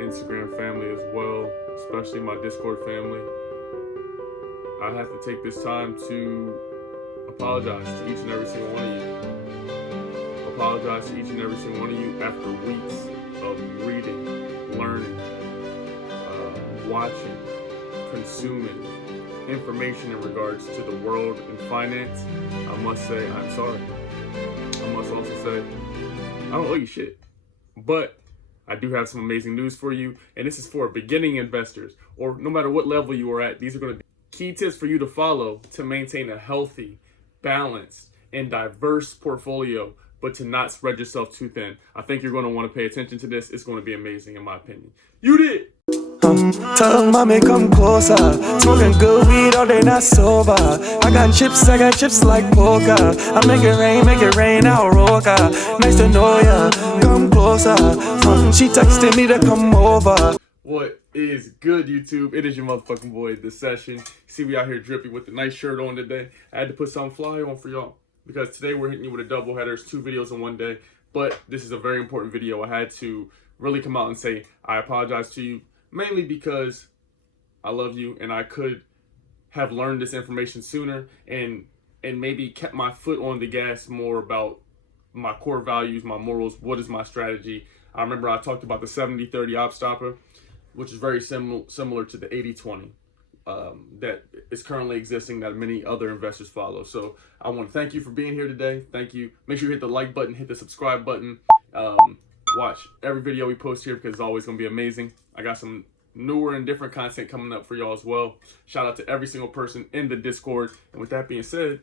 Instagram family as well, especially my Discord family. I have to take this time to apologize to each and every single one of you. Apologize to each and every single one of you after weeks of reading, learning, watching, consuming information in regards to the world and finance. I must say I'm sorry. I must also say I don't owe you shit. But I do have some amazing news for you, and this is for beginning investors, or no matter what level you are at. These are going to be key tips for you to follow to maintain a healthy, balanced, and diverse portfolio, but to not spread yourself too thin. I think you're going to want to pay attention to this. It's going to be amazing, in my opinion. You did! Tell mommy come closer. Smoking good weed all day, not sober. I got chips like poker. I make it rain, I'll roca. Nice to know ya, come closer. She texted me to come over. What is good, YouTube? It is your motherfucking boy, The Session. See, we out here dripping with the nice shirt on today. I had to put something fly on for y'all, because today we're hitting you with a double header. It's 2 videos in one day, but this is a very important video. I had to really come out and say I apologize to you, mainly because I love you and I could have learned this information sooner and maybe kept my foot on the gas more about my core values, my morals, what is my strategy. I remember I talked about the 70-30 op stopper, which is very similar to the 80-20 that is currently existing that many other investors follow. So I want to thank you for being here today. Thank you. Make sure you hit the like button, hit the subscribe button. Watch every video we post here because it's always going to be amazing. I got some newer and different content coming up for y'all as well. Shout out to every single person in the Discord. And with that being said,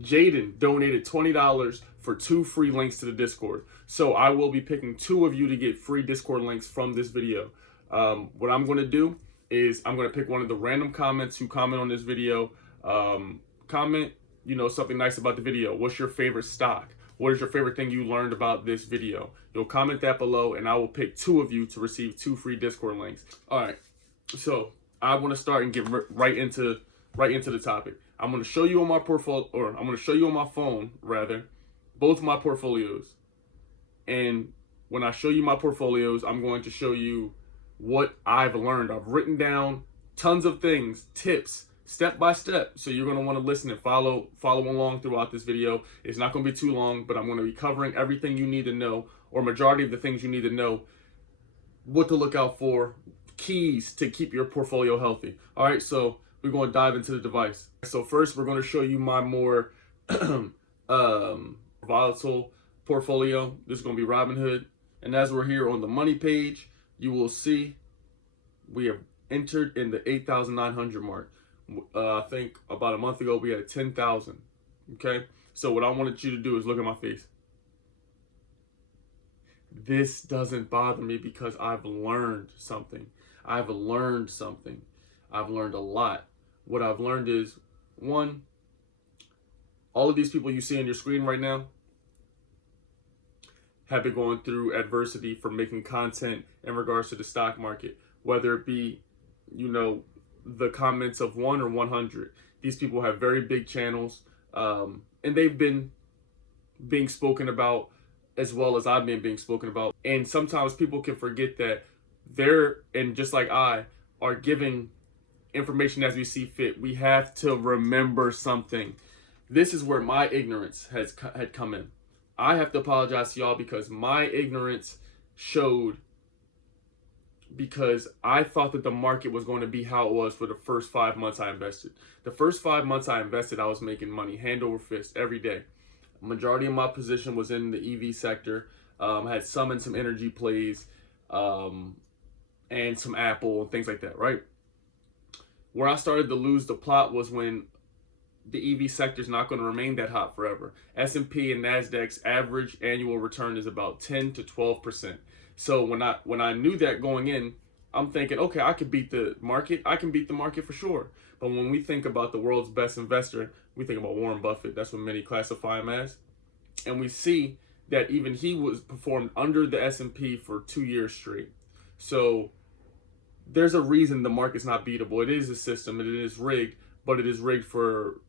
Jaden donated $20 for 2 free links to the Discord. So I will be picking 2 of you to get free Discord links from this video. What I'm going to do is I'm going to pick one of the random comments who comment on this video. Comment, something nice about the video. What's your favorite stock? What is your favorite thing you learned about this video? You'll comment that below, and I will pick 2 of you to receive 2 free Discord links. All right, so I want to start and get right into the topic. I'm going to show you on my portfolio, or I'm going to show you on my phone, rather, both my portfolios. And when I show you my portfolios, I'm going to show you what I've learned. I've written down tons of things, tips, step by step. So you're going to want to listen and follow along throughout this video. It's not going to be too long, but I'm going to be covering everything you need to know, or majority of the things you need to know, what to look out for, keys to keep your portfolio healthy. All right, so we're going to dive into the device. So first, we're going to show you my more volatile portfolio. This is going to be Robinhood. And as we're here on the money page, you will see we have entered in the 8,900 mark. I think about a month ago we had 10,000. Okay, so what I wanted you to do is look at my face. This doesn't bother me because I've learned something. I've learned a lot. What I've learned is, 1, all of these people you see on your screen right now have been going through adversity for making content in regards to the stock market, whether it be, the comments of 1 or 100. These people have very big channels, and they've been being spoken about as well as I've been being spoken about. And sometimes people can forget that they're, and just like I, are giving information as we see fit. We have to remember something. This is where my ignorance had come in. I have to apologize to y'all because my ignorance showed, because I thought that the market was going to be how it was for the first 5 months I invested. The first 5 months I invested, I was making money hand over fist every day. Majority of my position was in the EV sector. I had some in some energy plays, and some Apple and things like that, right? Where I started to lose the plot was when the EV sector is not going to remain that hot forever. S&P and NASDAQ's average annual return is about 10 to 12%. So when I knew that going in, I'm thinking, okay, I could beat the market. I can beat the market for sure. But when we think about the world's best investor, we think about Warren Buffett. That's what many classify him as. And we see that even he was performed under the S&P for 2 years straight. So there's a reason the market's not beatable. It is a system and it is rigged, but it is rigged for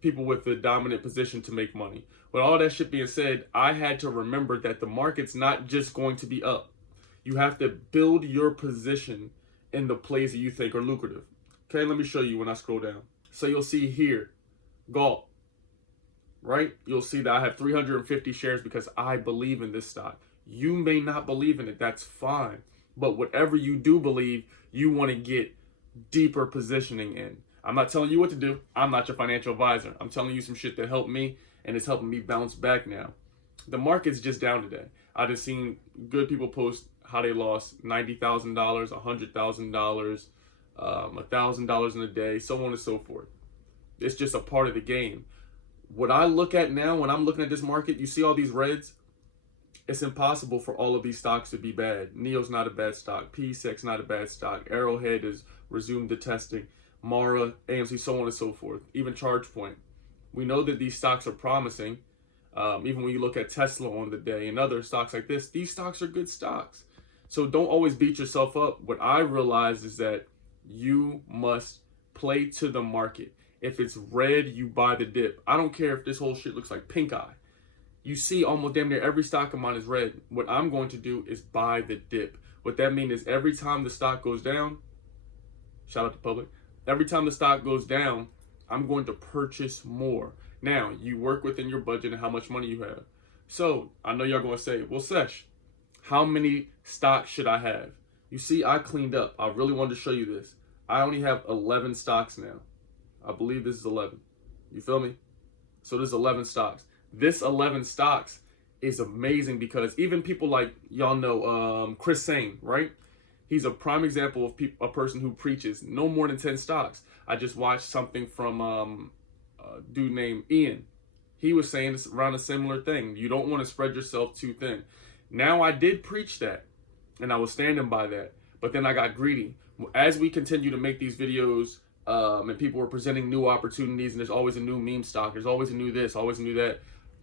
people with the dominant position to make money. With all that shit being said, I had to remember that the market's not just going to be up. You have to build your position in the plays that you think are lucrative. Okay, let me show you when I scroll down. So you'll see here, Galt, right? You'll see that I have 350 shares because I believe in this stock. You may not believe in it, that's fine. But whatever you do believe, you want to get deeper positioning in. I'm not telling you what to do. I'm not your financial advisor. I'm telling you some shit that helped me, and it's helping me bounce back now. The market's just down today. I've just seen good people post how they lost $90,000, $100,000, $1,000 in a day, so on and so forth. It's just a part of the game. What I look at now, when I'm looking at this market, you see all these reds. It's impossible for all of these stocks to be bad. NEO's not a bad stock. PSEC's not a bad stock. Arrowhead has resumed the testing. Mara, AMC, so on and so forth. Even ChargePoint. We know that these stocks are promising. Even when you look at Tesla on the day and other stocks like this, these stocks are good stocks. So don't always beat yourself up. What I realize is that you must play to the market. If it's red, you buy the dip. I don't care if this whole shit looks like pink eye. You see almost damn near every stock of mine is red. What I'm going to do is buy the dip. What that means is every time the stock goes down, shout out to public, every time the stock goes down, I'm going to purchase more. Now, you work within your budget and how much money you have. So, I know y'all going to say, well, Sesh, how many stocks should I have? You see, I cleaned up. I really wanted to show you this. I only have 11 stocks now. I believe this is 11. You feel me? So there's 11 stocks. This 11 stocks is amazing because even people like, y'all know, Chris Sane, right? He's a prime example of a person who preaches no more than 10 stocks. I just watched something from a dude named Ian. He was saying this around a similar thing. You don't want to spread yourself too thin. Now, I did preach that, and I was standing by that. But then I got greedy. As we continue to make these videos, and people were presenting new opportunities, and there's always a new meme stock, there's always a new this, always a new that,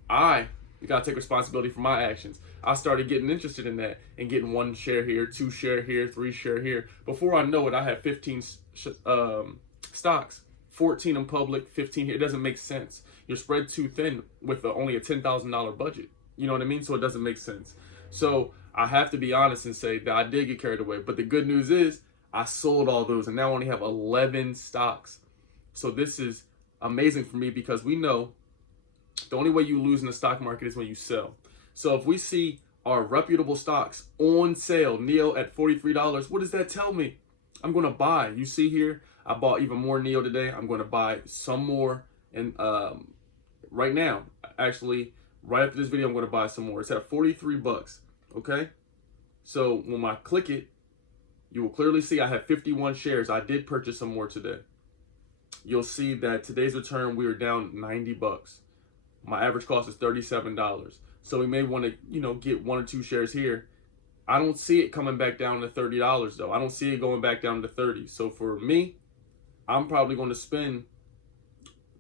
I got to take responsibility for my actions. I started getting interested in that and getting 1 share here, 2 share here, 3 share here. Before I know it, I had 15 stocks, 14 in public, 15 here. It doesn't make sense. You're spread too thin with only a $10,000 budget. You know what I mean? So it doesn't make sense. So I have to be honest and say that I did get carried away. But the good news is I sold all those and now I only have 11 stocks. So this is amazing for me because we know the only way you lose in the stock market is when you sell. So if we see our reputable stocks on sale, NEO at $43, what does that tell me? I'm going to buy. You see here, I bought even more NEO today. I'm going to buy some more. And right now, actually, right after this video, I'm going to buy some more. It's at 43 bucks. Okay. So when I click it, you will clearly see I have 51 shares. I did purchase some more today. You'll see that today's return, we are down 90 bucks. My average cost is $37. So we may want to, get 1 or 2 shares here. I don't see it coming back down to $30 though. I don't see it going back down to 30. So for me, I'm probably going to spend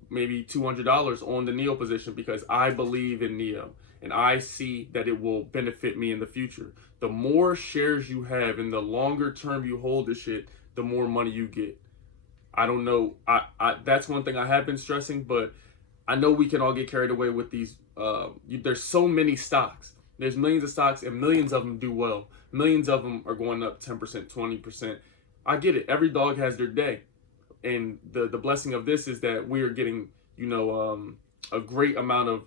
maybe $200 on the NEO position because I believe in NEO and I see that it will benefit me in the future. The more shares you have and the longer term you hold this shit, the more money you get. I don't know. That's one thing I have been stressing, but I know we can all get carried away with these. There's so many stocks. There's millions of stocks and millions of them do well. Millions of them are going up 10%, 20%. I get it. Every dog has their day. And the blessing of this is that we are getting, a great amount of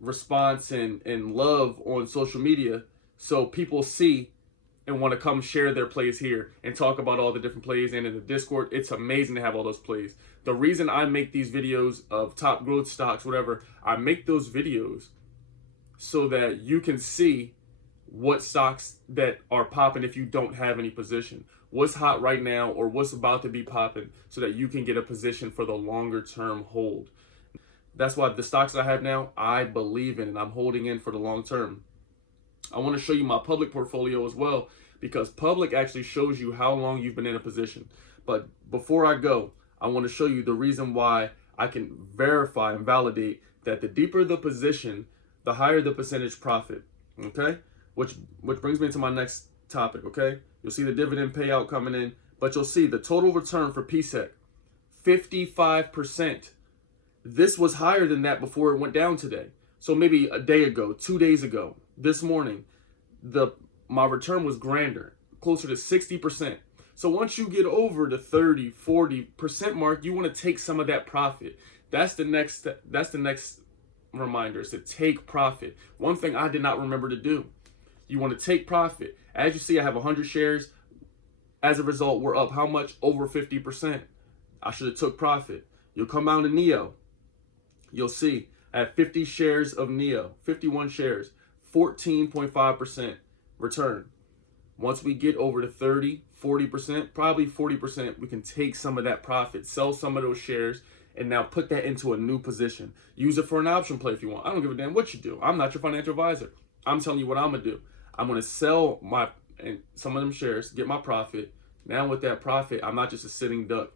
response and love on social media. So people see and want to come share their plays here and talk about all the different plays. And in the Discord, it's amazing to have all those plays. The reason I make these videos of top growth stocks, whatever, I make those videos so that you can see what stocks that are popping if you don't have any position. What's hot right now or what's about to be popping so that you can get a position for the longer term hold. That's why the stocks that I have now, I believe in and I'm holding in for the long term. I want to show you my public portfolio as well because public actually shows you how long you've been in a position. But before I go, I want to show you the reason why I can verify and validate that the deeper the position, the higher the percentage profit. Okay? Which brings me to my next topic, okay? You'll see the dividend payout coming in, but you'll see the total return for PSEC, 55%. This was higher than that before it went down today. So maybe a day ago, 2 days ago, this morning, the my return was grander, closer to 60%. So once you get over the 30, 40% mark, you want to take some of that profit. That's the next reminder, is to take profit. One thing I did not remember to do. You want to take profit. As you see, I have 100 shares. As a result, we're up how much? Over 50%. I should have took profit. You'll come down to NEO. You'll see I have 50 shares of NEO, 51 shares, 14.5% return. Once we get over to 30, 40%, probably 40%, we can take some of that profit, sell some of those shares, and now put that into a new position. Use it for an option play if you want. I don't give a damn what you do. I'm not your financial advisor. I'm telling you what I'm gonna do. I'm gonna sell some of them shares, get my profit. Now with that profit, I'm not just a sitting duck.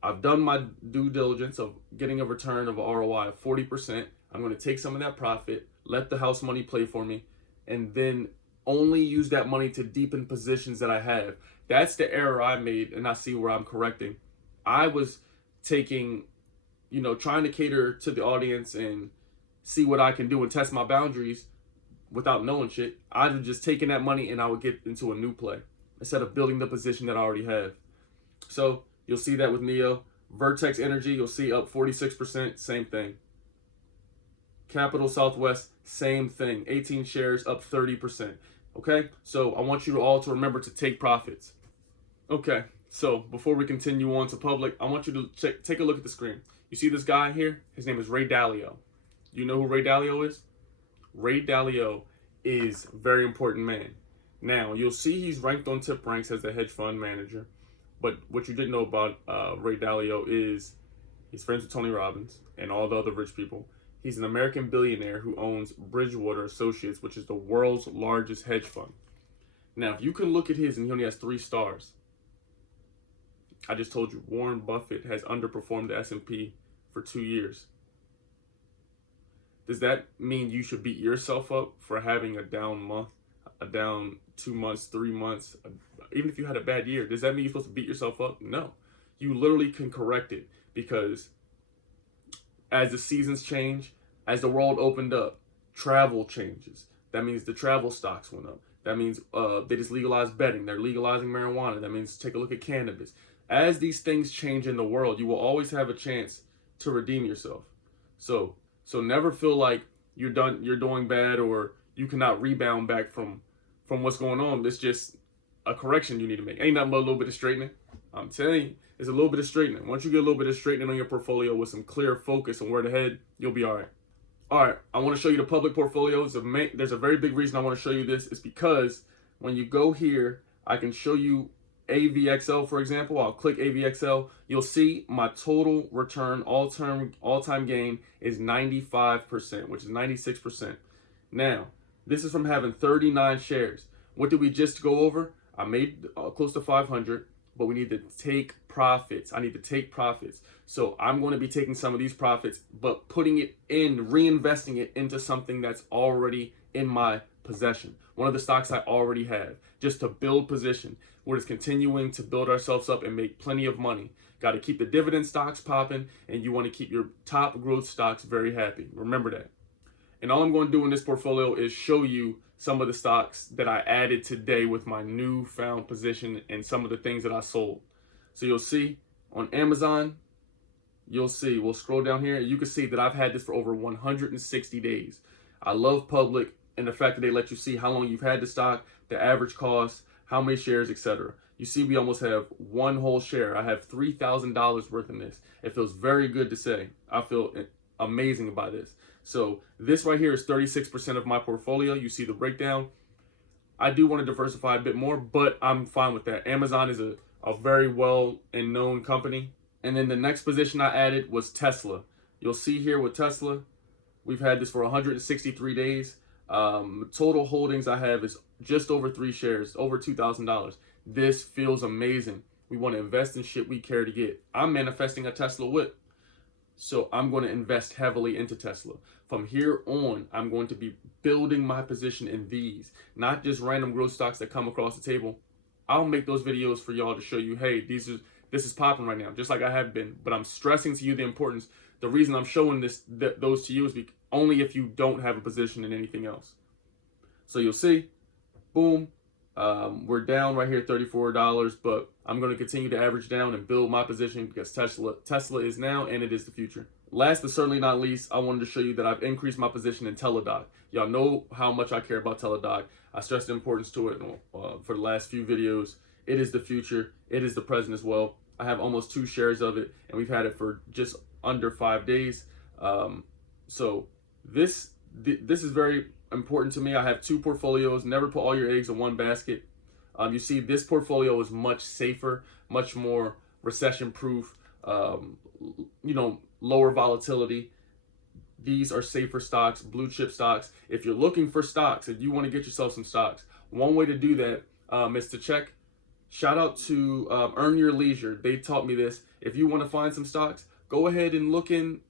I've done my due diligence of getting a return of ROI of 40%. I'm gonna take some of that profit, let the house money play for me, and then only use that money to deepen positions that I have. That's the error I made, and I see where I'm correcting. I was taking, trying to cater to the audience and see what I can do and test my boundaries without knowing shit. I'd have just taken that money and I would get into a new play instead of building the position that I already have. So you'll see that with NEO. Vertex Energy, you'll see up 46%, same thing. Capital Southwest, same thing. 18 shares, up 30%. Okay, so I want you all to remember to take profits. Okay, so before we continue on to public, I want you to take a look at the screen. You see this guy here? His name is Ray Dalio. Do you know who Ray Dalio is? Ray Dalio is a very important man. Now, you'll see he's ranked on Tip Ranks as a hedge fund manager. But what you didn't know about Ray Dalio is he's friends with Tony Robbins and all the other rich people. He's an American billionaire who owns Bridgewater Associates, which is the world's largest hedge fund. Now, if you can look at his, and he only has 3 stars. I just told you, Warren Buffett has underperformed the S&P for 2 years. Does that mean you should beat yourself up for having a down month, a down 2 months, 3 months, even if you had a bad year? Does that mean you're supposed to beat yourself up? No. You literally can correct it, because as the seasons change, as the world opened up, travel changes. That means the travel stocks went up. That means they just legalized betting. They're legalizing marijuana. That means take a look at cannabis. As these things change in the world, you will always have a chance to redeem yourself. So never feel like you're doing bad, or you cannot rebound back from what's going on. It's just a correction you need to make. Ain't nothing but a little bit of straightening. I'm telling you, it's a little bit of straightening. Once you get a little bit of straightening on your portfolio with some clear focus on where to head, you'll be all right. All right, I want to show you the public portfolio. There's a very big reason I want to show you this. It's because when you go here, I can show you AVXL, for example. I'll click AVXL. You'll see my total return, all-time gain is 95%, which is 96%. Now, this is from having 39 shares. What did we just go over? I made close to 500, but we need to take profits. I need to take profits. So I'm going to be taking some of these profits, but putting it in, reinvesting it into something that's already in my possession. One of the stocks I already have, just to build position. We're just continuing to build ourselves up and make plenty of money. Got to keep the dividend stocks popping, and you want to keep your top growth stocks very happy. Remember that. And all I'm going to do in this portfolio is show you some of the stocks that I added today with my newfound position and some of the things that I sold. So you'll see on Amazon, we'll scroll down here, and you can see that I've had this for over 160 days. I love public and the fact that they let you see how long you've had the stock, the average cost, how many shares, etc. You see we almost have one whole share. I have $3,000 worth in this. It feels very good to say. I feel amazing by this. So this right here is 36% of my portfolio. You see the breakdown. I do want to diversify a bit more, but I'm fine with that. Amazon is a very well and known company. And then the next position I added was Tesla. You'll see here with Tesla, we've had this for 163 days. Total holdings I have is just over 3 shares, over $2,000. This feels amazing. We want to invest in shit we care to get. I'm manifesting a Tesla whip. So I'm going to invest heavily into Tesla. From here on, I'm going to be building my position in these, not just random growth stocks that come across the table. I'll make those videos for y'all to show you, hey, this is popping right now, just like I have been. But I'm stressing to you the importance. The reason I'm showing those to you is only if you don't have a position in anything else. So you'll see, boom. We're down right here, $34, but I'm going to continue to average down and build my position because Tesla is now and it is the future. Last but certainly not least, I wanted to show you that I've increased my position in Teladoc. Y'all know how much I care about Teladoc. I stress the importance to it for the last few videos. It is the future. It is the present as well. I have almost 2 shares of it, and we've had it for just under 5 days. So this is very important to me. I have 2 portfolios. Never put all your eggs in one basket. You see, this portfolio is much safer, much more recession-proof. Lower volatility. These are safer stocks, blue chip stocks. If you're looking for stocks, if you want to get yourself some stocks, one way to do that is to check. Shout out to Earn Your Leisure. They taught me this. If you want to find some stocks, go ahead and look in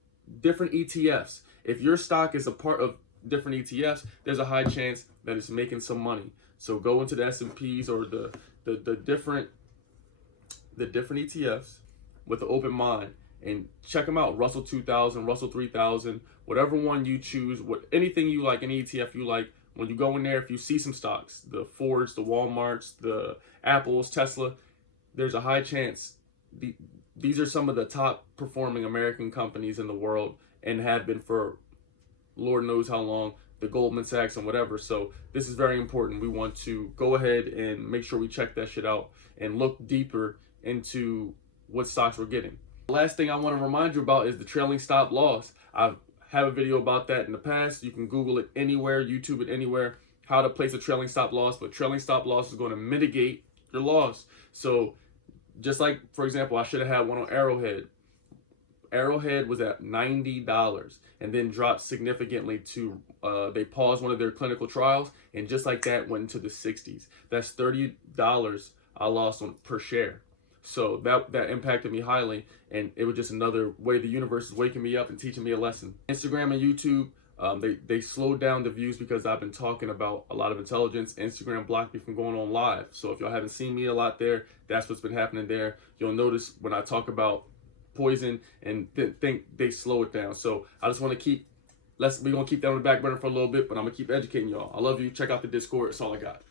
different ETFs. If your stock is a part of different ETFs, there's a high chance that it's making some money. So go into the S&Ps or the different ETFs with an open mind and check them out. Russell 2000, Russell 3000, whatever one you choose, anything you like, any ETF you like. When you go in there, if you see some stocks, the Fords, the Walmarts, the Apples, Tesla, there's a high chance these are some of the top performing American companies in the world and have been for Lord knows how long, the Goldman Sachs and whatever. So this is very important. We want to go ahead and make sure we check that shit out and look deeper into what stocks we're getting. The last thing I want to remind you about is the trailing stop loss. I have a video about that in the past. You can Google it anywhere, YouTube it anywhere, how to place a trailing stop loss. But trailing stop loss is going to mitigate your loss. So just like, for example, I should have had one on Arrowhead. Arrowhead was at $90 and then dropped significantly to, they paused one of their clinical trials, and just like that went into the 60s. That's $30 I lost on per share. So that impacted me highly, and it was just another way the universe is waking me up and teaching me a lesson. Instagram and YouTube, they slowed down the views because I've been talking about a lot of intelligence. Instagram blocked me from going on live. So if y'all haven't seen me a lot there, that's what's been happening there. You'll notice when I talk about poison and think they slow it down. So I just want to we're going to keep that on the back burner for a little bit, but I'm going to keep educating y'all. I love you. Check out the Discord. That's all I got.